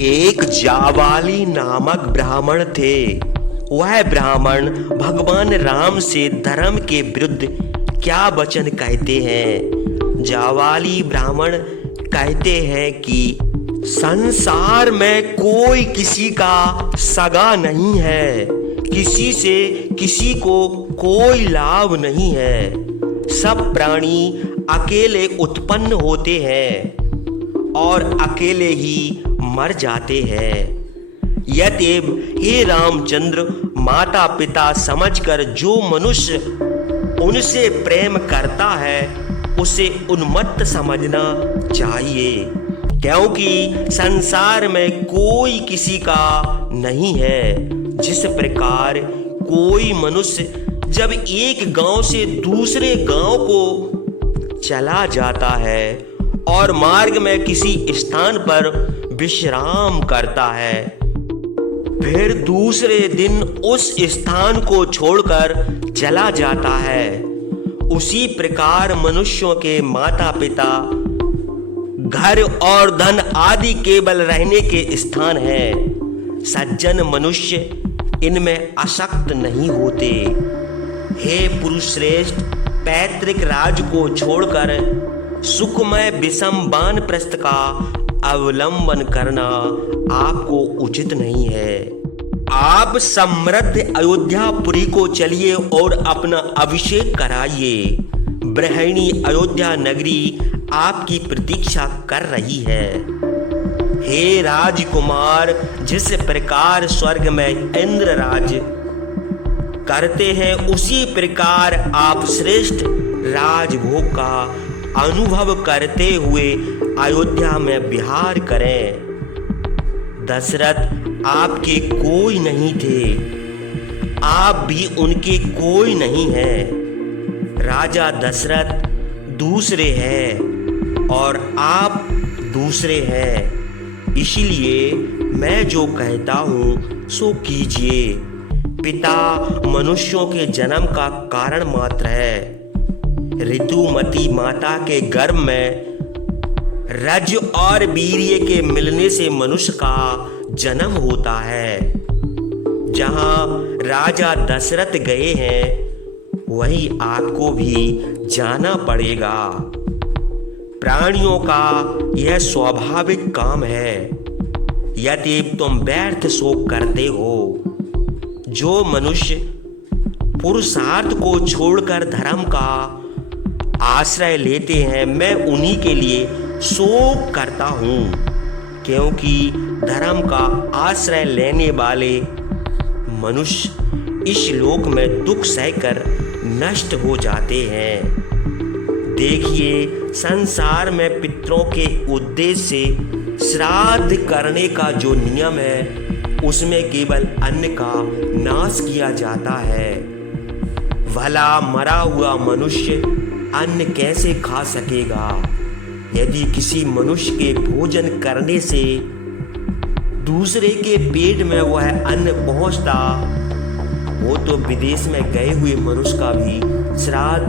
एक जावाली नामक ब्राह्मण थे। वह ब्राह्मण भगवान राम से धर्म के विरुद्ध क्या वचन कहते हैं। जावाली ब्राह्मण कहते हैं कि संसार में कोई किसी का सगा नहीं है, किसी से किसी को कोई लाभ नहीं है। सब प्राणी अकेले उत्पन्न होते हैं और अकेले ही मर जाते हैं। यद्यप हे रामचंद्र, माता पिता समझकर जो मनुष्य उनसे प्रेम करता है उसे उन्मत्त समझना चाहिए, क्योंकि संसार में कोई किसी का नहीं है। जिस प्रकार कोई मनुष्य जब एक गांव से दूसरे गांव को चला जाता है और मार्ग में किसी स्थान पर विश्राम करता है, फिर दूसरे दिन उस स्थान को छोड़कर चला जाता है, उसी प्रकार मनुष्यों के माता पिता, घर और धन आदि केवल रहने के स्थान है। सज्जन मनुष्य इनमें आसक्त नहीं होते। हे पुरुष श्रेष्ठ, पैतृक राज को छोड़कर सुखमय विषम वानप्रस्थ का अवलंबन करना आपको उचित नहीं है। आप समृद्ध अयोध्यापुरी को चलिए और अपना अभिषेक कराइए। बृहणी अयोध्या नगरी आपकी प्रतीक्षा कर रही है। हे राजकुमार, जिस प्रकार स्वर्ग में इंद्र राज करते हैं उसी प्रकार आप श्रेष्ठ राजभोग का अनुभव करते हुए अयोध्या में विहार करें। दशरथ आपके कोई नहीं थे, आप भी उनके कोई नहीं हैं। राजा दशरथ दूसरे हैं और आप दूसरे हैं, इसलिए मैं जो कहता हूँ सो कीजिए। पिता मनुष्यों के जन्म का कारण मात्र है। ऋतुमती माता के गर्भ में रज और वीर्य के मिलने से मनुष्य का जन्म होता है। जहाँ राजा दशरथ गए हैं वहीं आपको भी जाना पड़ेगा। प्राणियों का यह स्वाभाविक काम है। यदि तुम व्यर्थ शोक करते हो, जो मनुष्य पुरुषार्थ को छोड़कर धर्म का आश्रय लेते हैं, मैं उन्हीं के लिए शोक करता हूँ, क्योंकि धर्म का आश्रय लेने वाले मनुष्य इस लोक में दुख सहकर नष्ट हो जाते हैं। देखिए, संसार में पितरों के उद्देश्य से श्राद्ध करने का जो नियम है उसमें केवल अन्न का नाश किया जाता है। भला मरा हुआ मनुष्य अन्न कैसे खा सकेगा? यदि किसी मनुष्य के भोजन करने से दूसरे के पेट में वह अन्न पहुंचता, वो तो विदेश में गए हुए मनुष्य का भी श्राद्ध